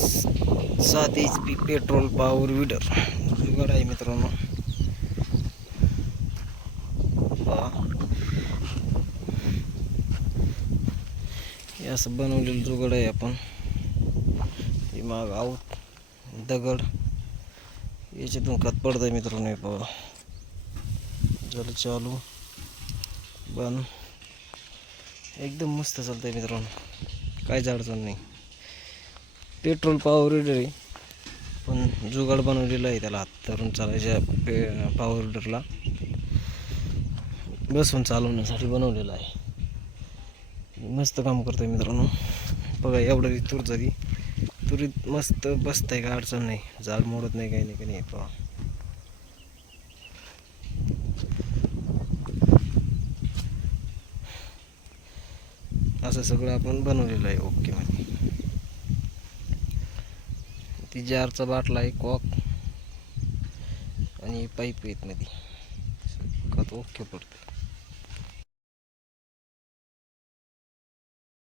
सात H P petrol power weeder जुगाड आहे मित्रांनो. असं बनवलेलं जुगाड आहे आपण. हे माग आऊत. दगड. याच्यातून खत पडत आहे मित्रांनो हे पहा. झालं चालू. बन एकदम मस्त चालतं आहे मित्रांनो. काहीच अडचण नाही. पेट्रोल पॉवर विडर आहे. पण जुगाड बनवलेला आहे त्याला हात धरून चालायच्या पे पॉवर विडरला बसून चालवण्यासाठी बनवलेला आहे. मस्त काम करतोय मित्रांनो. बघा एवढं तूर झाली तुरीत मस्त बसत आहे का अडचण नाही. झाड मोडत नाही काही नाही काही नाही. पहा. असं सगळं आपण बनवलेलं आहे ओके मध्ये ती जारचा बाटला आहे कॉक आणि पाईप आहेत मध्ये खत ओके पडते